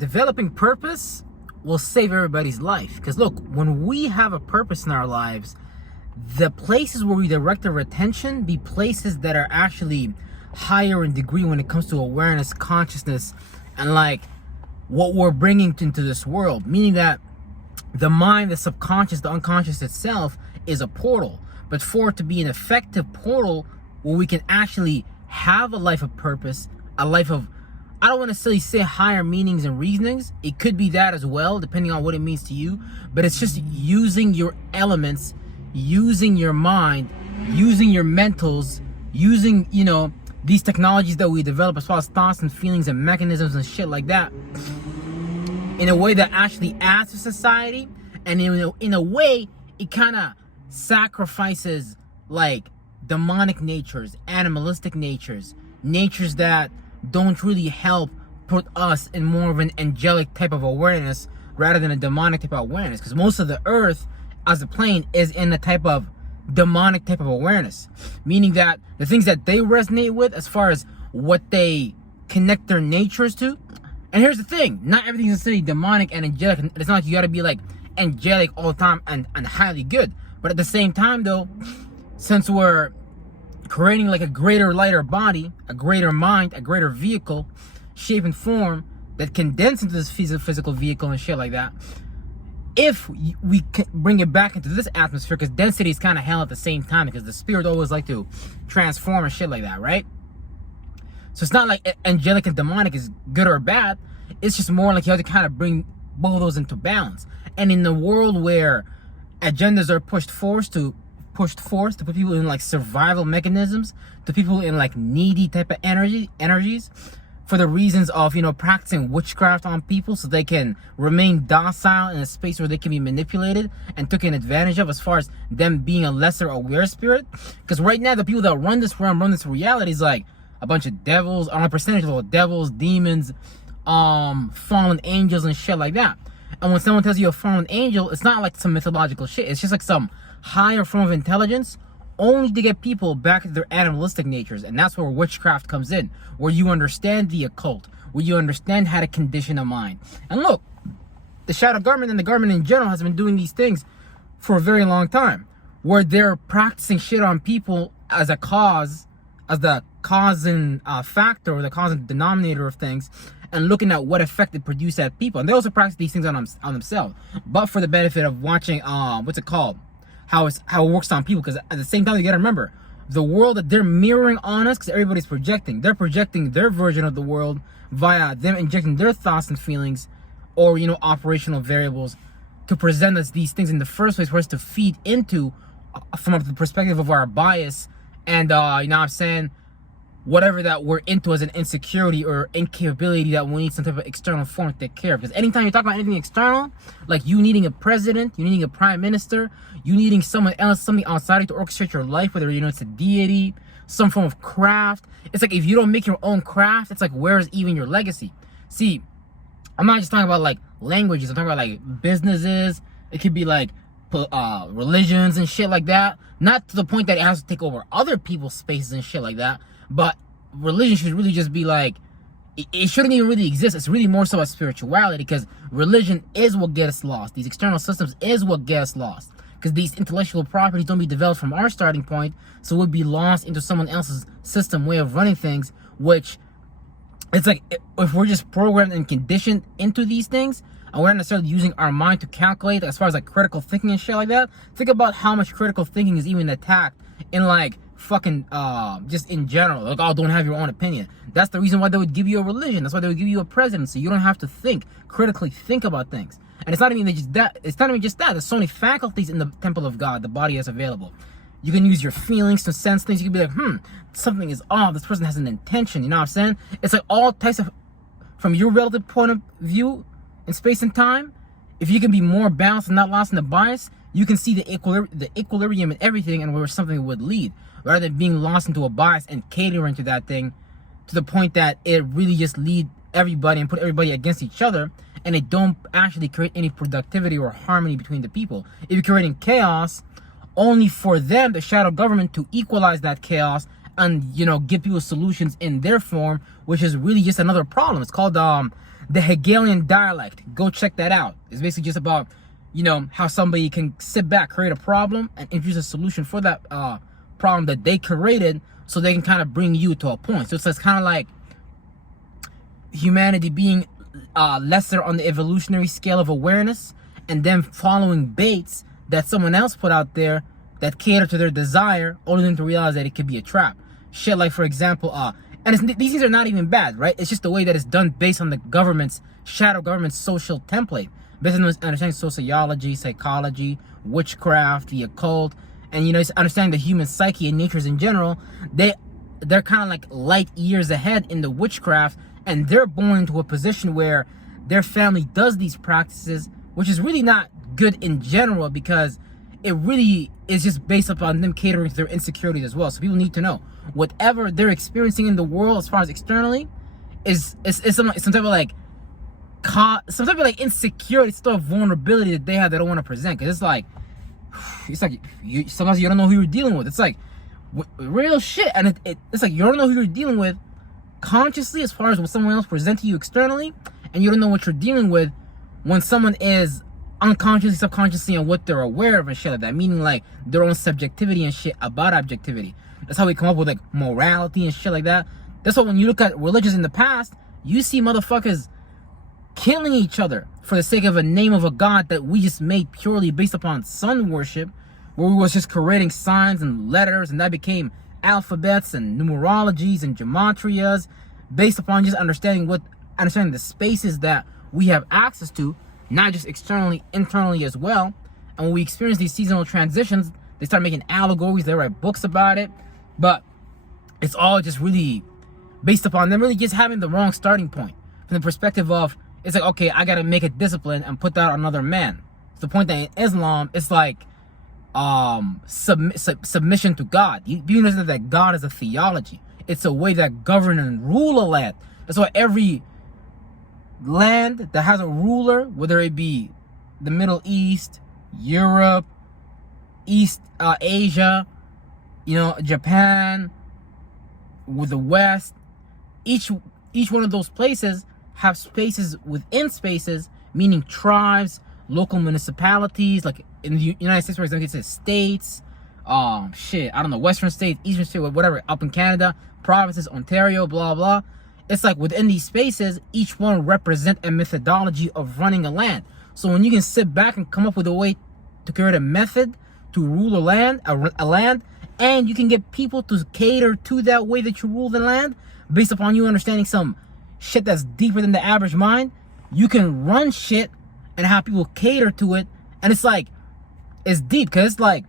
developing purpose will save everybody's life. Because look, when we have a purpose in our lives, the places where we direct our attention be places that are actually higher in degree when it comes to awareness, consciousness, and like what we're bringing into this world. Meaning that the mind, the subconscious, the unconscious itself is a portal. But for it to be an effective portal where we can actually have a life of purpose, a life of, I don't want to necessarily say higher meanings and reasonings. It could be that as well, depending on what it means to you. But it's just using your elements, using your mind, using your mentals, using, these technologies that we develop as far as thoughts and feelings and mechanisms and shit like that in a way that actually adds to society. And in a way, it kind of sacrifices like demonic natures, animalistic natures that don't really help put us in more of an angelic type of awareness rather than a demonic type of awareness. Because most of the earth as a plane is in a type of demonic type of awareness, meaning that the things that they resonate with as far as what they connect their natures to. And here's the thing, not everything is necessarily demonic and angelic. It's not like you got to be like angelic all the time and highly good. But at the same time though, since we're creating like a greater, lighter body, a greater mind, a greater vehicle, shape and form that condense into this physical vehicle and shit like that, if we can bring it back into this atmosphere, because density is kind of hell at the same time, because the spirit always like to transform and shit like that, right? So it's not like angelic and demonic is good or bad. It's just more like you have to kind of bring both of those into balance. And in the world where agendas are pushed forth to put people in like survival mechanisms, to people in like needy type of energies, for the reasons of, practicing witchcraft on people so they can remain docile in a space where they can be manipulated and taken advantage of as far as them being a lesser aware spirit. Because right now, the people that run this realm, run this reality is like a bunch of devils, on a percentage level, devils, demons, fallen angels and shit like that. And when someone tells you a fallen angel, it's not like some mythological shit. It's just like some higher form of intelligence, only to get people back to their animalistic natures. And that's where witchcraft comes in, where you understand the occult, where you understand how to condition a mind. And look, the shadow government and the government in general has been doing these things for a very long time, where they're practicing shit on people as a cause, as the cause and factor, or the cause and denominator of things, and looking at what effect it produced at people. And they also practice these things on themselves, but for the benefit of watching, what's it called? How it works on people. Because at the same time, you gotta remember, the world that they're mirroring on us, because everybody's projecting. They're projecting their version of the world via them injecting their thoughts and feelings, or, operational variables to present us these things in the first place for us to feed into from the perspective of our bias and, whatever that we're into as an insecurity or incapability that we need some type of external form to take care of. Because anytime you talk about anything external, like you needing a president, you needing a prime minister, you needing someone else, something outside to orchestrate your life, whether it's a deity, some form of craft. It's like if you don't make your own craft, it's like where's even your legacy? See, I'm not just talking about like languages, I'm talking about like businesses. It could be like religions and shit like that. Not to the point that it has to take over other people's spaces and shit like that. But religion should really just be like, it shouldn't even really exist. It's really more so a spirituality, because religion is what gets us lost. These external systems is what gets us lost. Because these intellectual properties don't be developed from our starting point, so we'd be lost into someone else's system, way of running things, which it's like if we're just programmed and conditioned into these things, and we're not necessarily using our mind to calculate as far as like critical thinking and shit like that. Think about how much critical thinking is even attacked in like fucking just in general. Like, oh, don't have your own opinion. That's the reason why they would give you a religion. That's why they would give you a presidency. You don't have to critically think about things. And it's not even just that. It's not even just that. There's so many faculties in the temple of God, the body is available. You can use your feelings to sense things. You can be like, something is off. This person has an intention. You know what I'm saying? It's like all types of, from your relative point of view in space and time, if you can be more balanced and not lost in the bias, you can see the equilibrium in everything and where something would lead, rather than being lost into a bias and catering to that thing to the point that it really just lead everybody and put everybody against each other, and it don't actually create any productivity or harmony between the people. If you're creating chaos only for them, the shadow government, to equalize that chaos and give people solutions in their form, which is really just another problem. It's called the Hegelian dialect. Go check that out. It's basically just about, you know, how somebody can sit back, create a problem, and introduce a solution for that problem that they created, so they can kind of bring you to a point. So it's kind of like humanity being lesser on the evolutionary scale of awareness, and then following baits that someone else put out there that cater to their desire, only them to realize that it could be a trap. Shit like, for example, these things are not even bad, right? It's just the way that it's done based on the government's, shadow government's social template, based on understanding sociology, psychology, witchcraft, the occult, and, you know, it's understanding the human psyche and natures in general. They're kind of like light years ahead in the witchcraft, and they're born into a position where their family does these practices, which is really not good in general, because it really is just based upon them catering to their insecurities as well. So people need to know whatever they're experiencing in the world as far as externally is some type of like insecurity, some type of vulnerability that they have, they don't want to present. Because it's like sometimes you don't know who you're dealing with. It's like real shit, and it's like you don't know who you're dealing with consciously as far as what someone else presents to you externally, and you don't know what you're dealing with when someone is unconsciously, subconsciously, and what they're aware of and shit like that, meaning like their own subjectivity and shit about objectivity. That's how we come up with like morality and shit like that. That's why when you look at religions in the past, you see motherfuckers killing each other for the sake of a name of a god that we just made purely based upon sun worship, where we was just creating signs and letters, and that became alphabets and numerologies and gematrias based upon just understanding the spaces that we have access to, not just externally, internally as well. And when we experience these seasonal transitions, they start making allegories, they write books about it, but it's all just really based upon them really just having the wrong starting point from the perspective of, it's like, okay, I gotta make a discipline and put that on another man. It's the point that in Islam, it's like submission to God. You understand that God is a theology. It's a way that govern and rule a land. That's why every land that has a ruler, whether it be the Middle East, Europe, East Asia, you know, Japan, with the West, each one of those places have spaces within spaces, meaning tribes, local municipalities. Like in the United States, for example, it says states, western states, eastern states, whatever, up in Canada, provinces, Ontario, blah blah. It's like within these spaces, each one represent a methodology of running a land. So when you can sit back and come up with a way to create a method to rule a land, and you can get people to cater to that way that you rule the land, based upon you understanding some shit that's deeper than the average mind, you can run shit and have people cater to it. And it's like, it's deep, because it's like,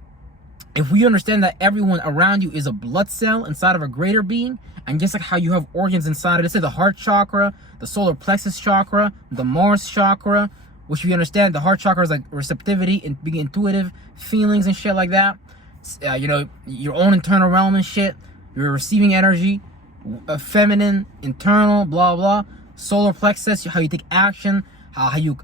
if we understand that everyone around you is a blood cell inside of a greater being, and just like how you have organs inside of, let's say, the heart chakra, the solar plexus chakra, the Mars chakra, which we understand the heart chakra is like receptivity and being intuitive feelings and shit like that. You know, your own internal realm and shit, you're receiving energy, feminine, internal, blah blah. Solar plexus, how you take action, how you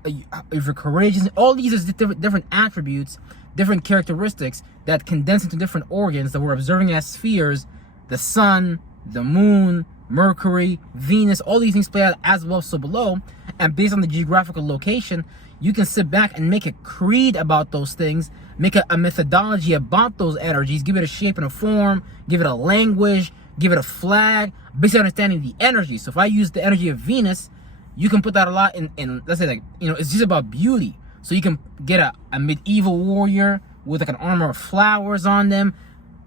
if you're courageous. All these are different attributes, different characteristics that condense into different organs that we're observing as spheres. The sun, the moon, Mercury, Venus, all these things play out as above so below. And based on the geographical location, you can sit back and make a creed about those things, make a methodology about those energies, give it a shape and a form, give it a language, give it a flag, basically understanding the energy. So if I use the energy of Venus, you can put that a lot in let's say, like, you know, it's just about beauty. So you can get a medieval warrior with like an armor of flowers on them,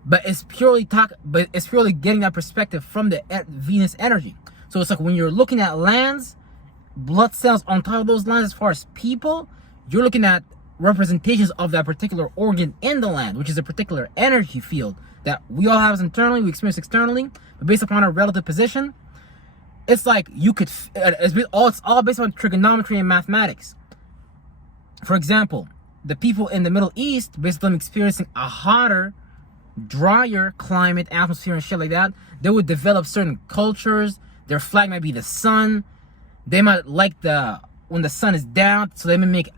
but it's purely getting that perspective from the Venus energy. So it's like when you're looking at lands, blood cells on top of those lands, as far as people, you're looking at representations of that particular organ in the land, which is a particular energy field that we all have internally, we experience externally, but based upon our relative position, it's like you could, it's all based on trigonometry and mathematics. For example, the people in the Middle East, based on them experiencing a hotter, drier climate, atmosphere and shit like that, they would develop certain cultures. Their flag might be the sun. They might like when the sun is down, so they may make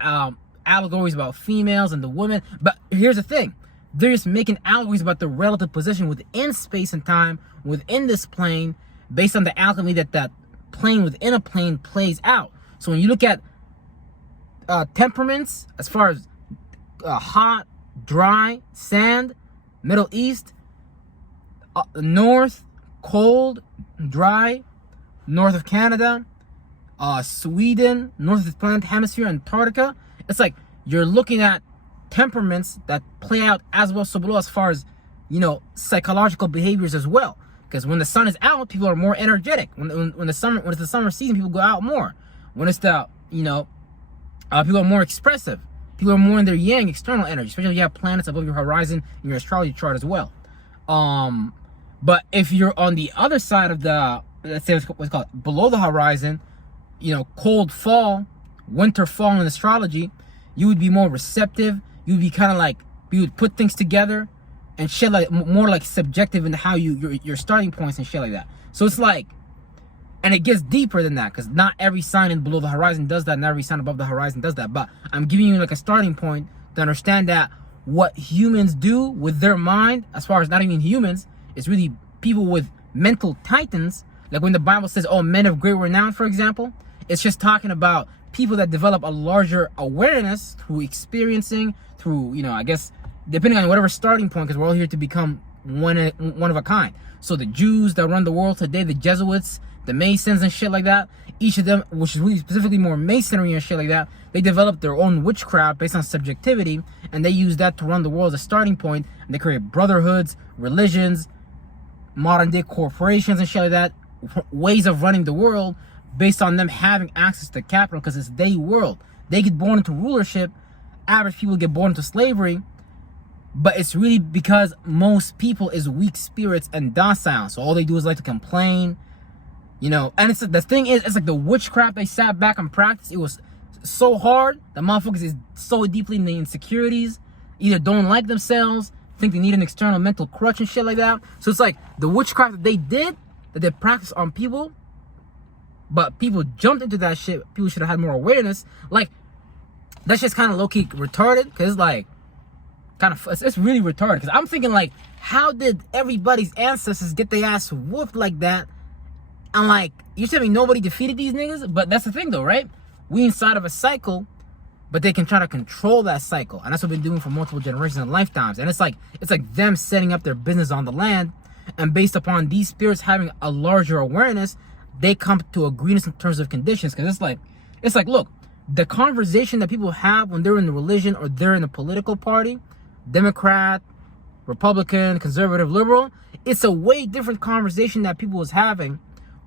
allegories about females and the women. But here's the thing, they're just making allegories about the relative position within space and time, within this plane, based on the alchemy that plane within a plane plays out. So when you look at temperaments, as far as hot, dry, sand, Middle East, north, cold, dry, north of Canada, Sweden, north of the planet hemisphere, Antarctica. It's like you're looking at temperaments that play out as well so below, as far as, you know, psychological behaviors as well. Because when the sun is out, people are more energetic. When it's the summer season, people go out more. When it's the, you know, people are more expressive. People are more in their yang, external energy, especially if you have planets above your horizon in your astrology chart as well. But if you're on the other side of the, let's say what's called below the horizon, you know, cold fall, winter fall in astrology, you would be more receptive. You would be kind of like, you would put things together and shit, like more like subjective in how your starting points and shit like that. So it's like, and it gets deeper than that, because not every sign in below the horizon does that, not every sign above the horizon does that. But I'm giving you like a starting point to understand that what humans do with their mind, as far as not even humans, is really people with mental titans. Like when the Bible says, oh, men of great renown, for example, it's just talking about people that develop a larger awareness through experiencing, through, you know, I guess, depending on whatever starting point, because we're all here to become one of a kind. So the Jews that run the world today, the Jesuits, the Masons and shit like that, each of them, which is really specifically more Masonry and shit like that, they developed their own witchcraft based on subjectivity, and they use that to run the world as a starting point, and they create brotherhoods, religions, modern day corporations and shit like that, ways of running the world based on them having access to capital, because it's their world. They get born into rulership, average people get born into slavery, but it's really because most people is weak spirits and docile, so all they do is like to complain, you know. And it's the thing is, it's like the witchcraft they sat back and practiced. It was so hard. The motherfuckers is so deeply in the insecurities, either don't like themselves, think they need an external mental crutch and shit like that. So it's like the witchcraft that they did, that they practiced on people, but people jumped into that shit. People should have had more awareness. Like, that's just kind of low-key retarded, because it's like, kind of, it's really retarded. Because I'm thinking like, how did everybody's ancestors get their ass whooped like that? And like, you're telling me nobody defeated these niggas? But that's the thing though, right? We inside of a cycle, but they can try to control that cycle. And that's what we've been doing for multiple generations and lifetimes. And it's like them setting up their business on the land. And based upon these spirits having a larger awareness, they come to agreements in terms of conditions. Because it's like, look, the conversation that people have when they're in the religion or they're in a political party, Democrat, Republican, conservative, liberal, it's a way different conversation that people is having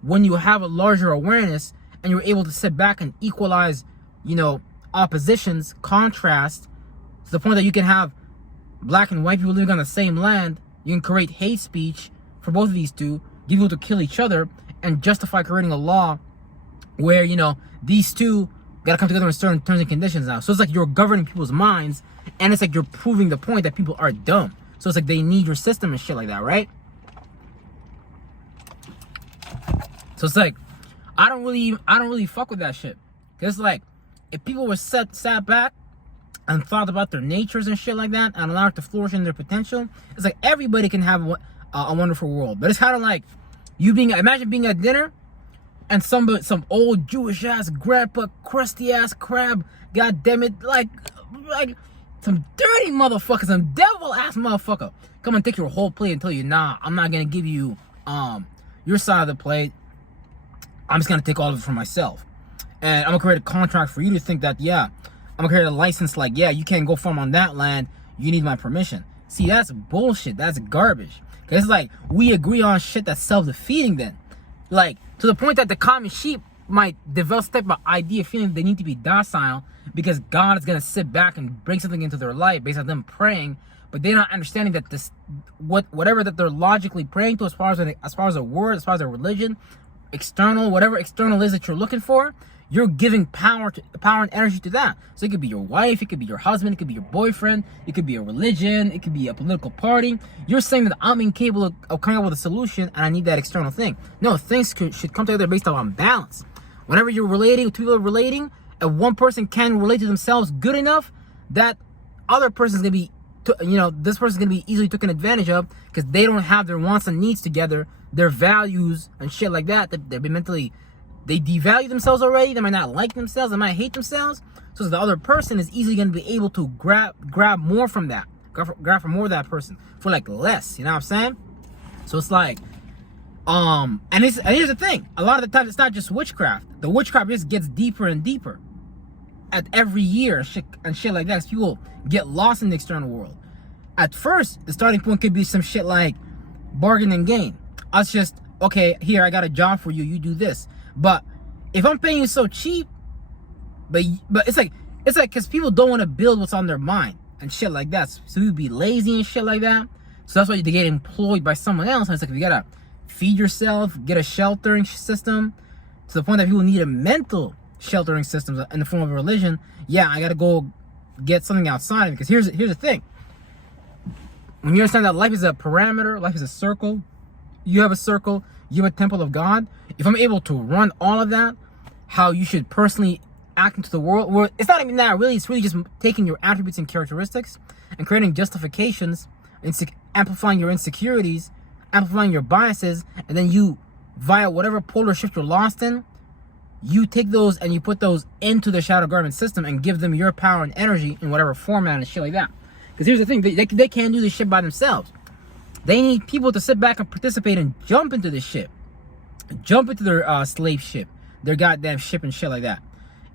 when you have a larger awareness and you're able to sit back and equalize, you know, oppositions, contrast, to the point that you can have black and white people living on the same land. You can create hate speech for both of these two, get people to kill each other, and justify creating a law where, you know, these two gotta come together in certain terms and conditions now. So it's like you're governing people's minds, and it's like you're proving the point that people are dumb. So it's like they need your system and shit like that, right? So it's like, I don't really fuck with that shit. Cause like, if people were sat back and thought about their natures and shit like that, and allowed it to flourish in their potential, it's like everybody can have a wonderful world. But it's kind of like imagine being at dinner and some old Jewish ass grandpa, crusty ass crab, goddamn it, like some dirty motherfucker, some devil ass motherfucker, come and take your whole plate and tell you, nah, I'm not gonna give you your side of the plate. I'm just gonna take all of it for myself, and I'm gonna create a contract for you to think that, yeah, I'm gonna create a license like, yeah, you can't go farm on that land, you need my permission. See, that's bullshit. That's garbage. Cause it's like we agree on shit that's self-defeating then. Like, to the point that the common sheep might develop type of idea, feeling they need to be docile because God is gonna sit back and bring something into their life based on them praying, but they're not understanding that this, whatever that they're logically praying to, as far as a word, as far as a religion, external, whatever external is that you're looking for, you're giving power and energy to that. So it could be your wife, it could be your husband, it could be your boyfriend, it could be a religion, it could be a political party. You're saying that I'm incapable of coming up with a solution and I need that external thing. No, things should come together based on balance. Whenever you're relating, two people are relating, and one person can relate to themselves good enough, that other person's gonna be, this person's gonna be easily taken advantage of because they don't have their wants and needs together, their values and shit like that. They've been mentally they devalue themselves already. They might not like themselves. They might hate themselves. So the other person is easily going to be able to grab more from that. Grab for more of that person for like less. You know what I'm saying? So it's like, and here's the thing. A lot of the time, it's not just witchcraft. The witchcraft just gets deeper and deeper at every year and shit like that. So people get lost in the external world. At first, the starting point could be some shit like bargain and gain. Us just, okay, here, I got a job for you. You do this. But if I'm paying you so cheap, but it's like because people don't want to build what's on their mind and shit like that. So you be lazy and shit like that. So that's why they get employed by someone else. And it's like, if you gotta feed yourself, get a sheltering system, to the point that people need a mental sheltering system in the form of a religion. Yeah, I gotta go get something outside. Because here's the thing. When you understand that life is a parameter, life is a circle, you have a circle, you have a temple of God. If I'm able to run all of that, how you should personally act into the world, where it's not even that really, it's really just taking your attributes and characteristics and creating justifications, amplifying your insecurities, amplifying your biases, and then you, via whatever polar shift you're lost in, you take those and you put those into the shadow garment system and give them your power and energy in whatever format and shit like that. Because here's the thing, they can't do this shit by themselves. They need people to sit back and participate and jump into this shit. Jump into their slave ship, their goddamn ship and shit like that.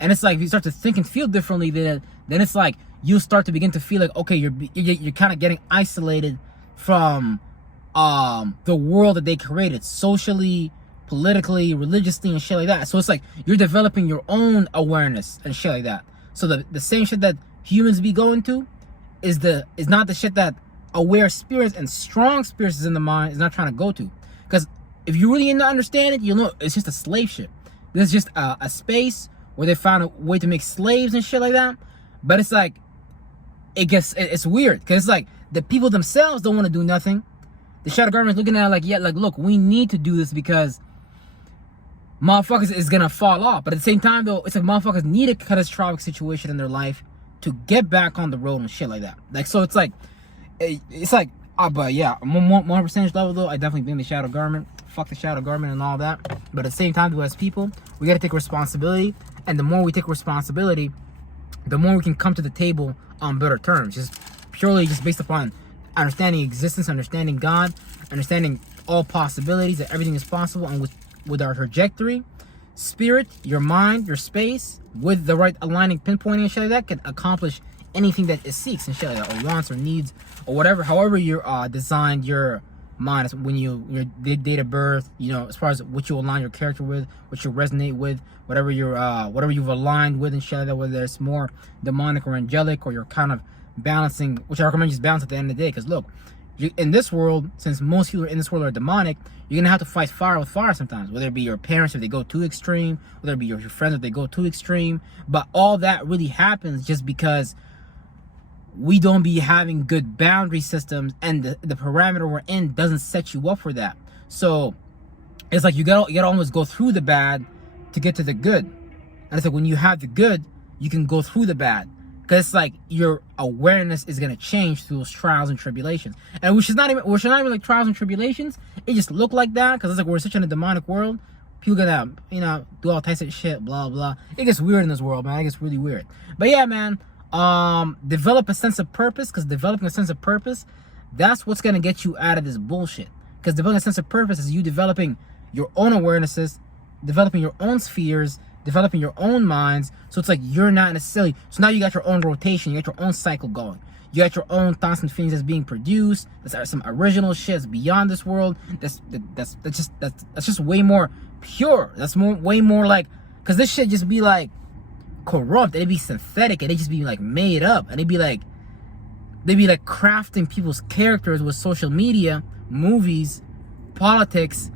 And it's like, if you start to think and feel differently, then it's like, you start to begin to feel like, okay, you're kind of getting isolated from the world that they created, socially, politically, religiously, and shit like that. So it's like, you're developing your own awareness and shit like that. So the same shit that humans be going to is not the shit that aware spirits and strong spirits is in the mind is not trying to go to. Because if you really understand it, you'll know it's just a slave ship. This is just a space where they found a way to make slaves and shit like that. But it's like, it's weird. Because it's like, the people themselves don't want to do nothing. The shadow government is looking at it like, yeah, like, look, we need to do this because motherfuckers is going to fall off. But at the same time, though, it's like motherfuckers need a catastrophic situation in their life to get back on the road and shit like that. Like, so it's like, but yeah, more percentage level though, I definitely blame the shadow garment. Fuck the shadow garment and all that. But at the same time, though, as people, we got to take responsibility. And the more we take responsibility, the more we can come to the table on better terms. Just purely just based upon understanding existence, understanding God, understanding all possibilities, that everything is possible, and with our trajectory, spirit, your mind, your space, with the right aligning, pinpointing and shit like that, can accomplish anything that it seeks and shit like that, or wants or needs, or whatever, however you're designed your mind, when your date of birth, you know, as far as what you align your character with, what you resonate with, whatever you've aligned with and shit like that, whether it's more demonic or angelic, or you're kind of balancing, which I recommend just balance at the end of the day. Because look, in this world, since most people in this world are demonic, you're gonna have to fight fire with fire sometimes, whether it be your parents if they go too extreme, whether it be your friends if they go too extreme. But all that really happens just because we don't be having good boundary systems, and the parameter we're in doesn't set you up for that. So it's like you gotta almost go through the bad to get to the good. And it's like, when you have the good, you can go through the bad, because it's like your awareness is gonna change through those trials and tribulations. And we should not even like trials and tribulations. It just look like that because it's like we're such in a demonic world. People gonna, you know, do all types of shit, blah blah. It gets weird in this world, man. It gets really weird. But yeah, man. Develop a sense of purpose, because developing a sense of purpose, that's what's gonna get you out of this bullshit. Because developing a sense of purpose is you developing your own awarenesses, developing your own spheres, developing your own minds. So it's like you're not necessarily, so now you got your own rotation, you got your own cycle going, you got your own thoughts and feelings that's being produced. That's some original shit that's beyond this world. That's just way more pure. That's way more like, because this shit just be like corrupt, it'd be synthetic, and they just be like made up, and they'd be like crafting people's characters with social media, movies, politics,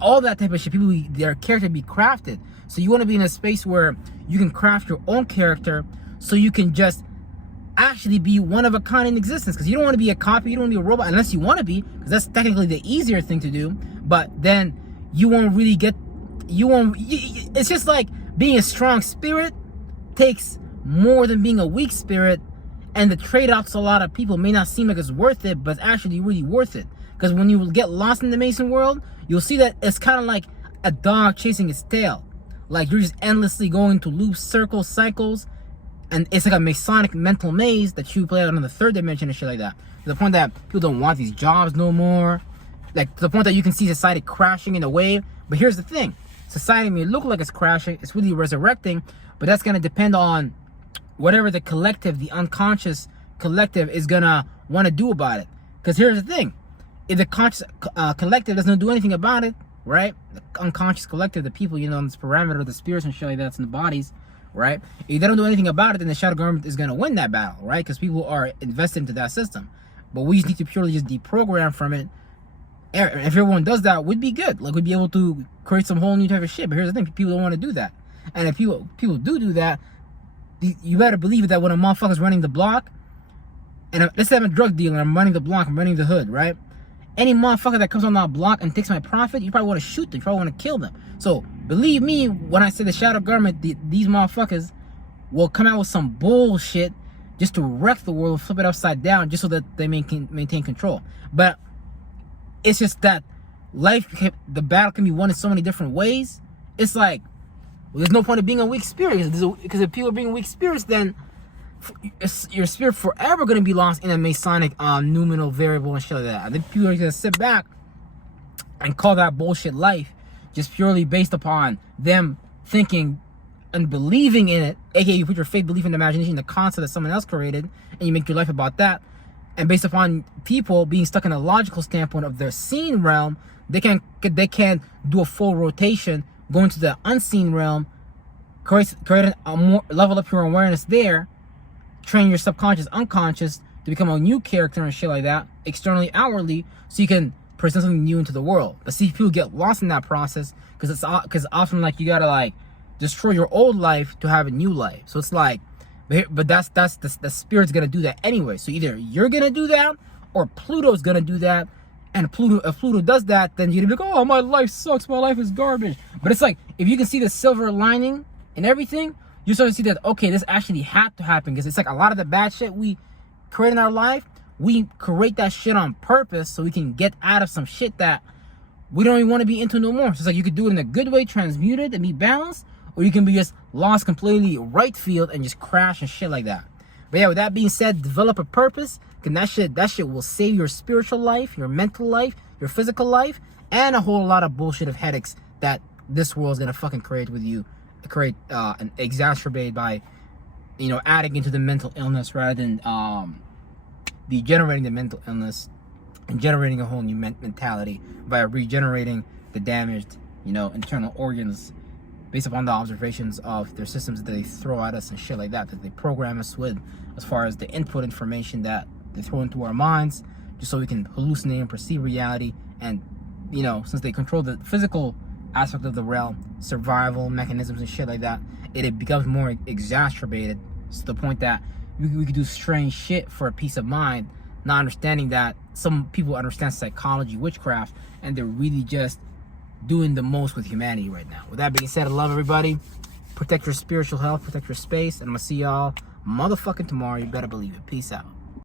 all that type of shit. Their character be crafted. So you want to be in a space where you can craft your own character, so you can just actually be one of a kind in existence. Because you don't want to be a copy, you don't want to be a robot, unless you want to be, because that's technically the easier thing to do. But then you won't really get, it's just like being a strong spirit takes more than being a weak spirit, and the trade-offs to a lot of people may not seem like it's worth it, but it's actually really worth it. Because when you get lost in the Mason world, you'll see that it's kind of like a dog chasing its tail. Like you're just endlessly going to loops, circles, cycles, and it's like a Masonic mental maze that you play out on the third dimension and shit like that. To the point that people don't want these jobs no more. Like to the point that you can see society crashing in a wave. But here's the thing. Society may look like it's crashing, it's really resurrecting, but that's gonna depend on whatever the collective, the unconscious collective is gonna want to do about it. Because here's the thing. If the conscious collective doesn't do anything about it, right? The unconscious collective, the people, on this parameter, the spirits and shit like that's in the bodies, right? If they don't do anything about it, then the shadow government is gonna win that battle, right? Because people are invested into that system. But we just need to purely just deprogram from it. If everyone does that, we'd be good. Like we'd be able to create some whole new type of shit. But here's the thing: people don't want to do that. And if people do that, you better believe that when a motherfucker's running the block, and let's say I'm a drug dealer, I'm running the block, I'm running the hood, right? Any motherfucker that comes on that block and takes my profit, you probably want to shoot them, you probably want to kill them. So believe me when I say the shadow government, these motherfuckers will come out with some bullshit just to wreck the world, flip it upside down, just so that they maintain control. But it's just that the battle can be won in so many different ways. It's like, well, there's no point of being a weak spirit, because if people are being weak spirits, then your spirit forever going to be lost in a Masonic numinal variable and shit like that. I think people are going to sit back and call that bullshit life just purely based upon them thinking and believing in it, aka you put your faith, belief, and imagination, the concept that someone else created, and you make your life about that. And based upon people being stuck in a logical standpoint of their seen realm, they can do a full rotation, go into the unseen realm, create a more level up your awareness there, train your subconscious, unconscious to become a new character and shit like that, externally, outwardly, so you can present something new into the world. But see, people get lost in that process because often like you gotta like destroy your old life to have a new life. So it's like, but that's the spirit's gonna do that anyway. So either you're gonna do that or Pluto's gonna do that. And if Pluto does that, then you're gonna be like, oh, my life sucks, my life is garbage. But it's like, if you can see the silver lining in everything, you start to see that, okay, this actually had to happen. Because it's like a lot of the bad shit we create in our life, we create that shit on purpose so we can get out of some shit that we don't even want to be into no more. So it's like you could do it in a good way, transmute it and be balanced, or you can be just lost completely right field and just crash and shit like that. But yeah, with that being said, develop a purpose, because that shit will save your spiritual life, your mental life, your physical life, and a whole lot of bullshit of headaches that this world's gonna fucking create and exacerbate by, adding into the mental illness rather than degenerating the mental illness and generating a whole new mentality by regenerating the damaged, internal organs based upon the observations of their systems that they throw at us and shit like that they program us with, as far as the input information that they throw into our minds, just so we can hallucinate and perceive reality. And, since they control the physical aspect of the realm, survival mechanisms and shit like that, it becomes more exacerbated to the point that we could do strange shit for a peace of mind, not understanding that some people understand psychology, witchcraft, and they're really just doing the most with humanity right now. With that being said, I love everybody. Protect your spiritual health, protect your space, and I'm gonna see y'all motherfucking tomorrow. You better believe it. Peace out.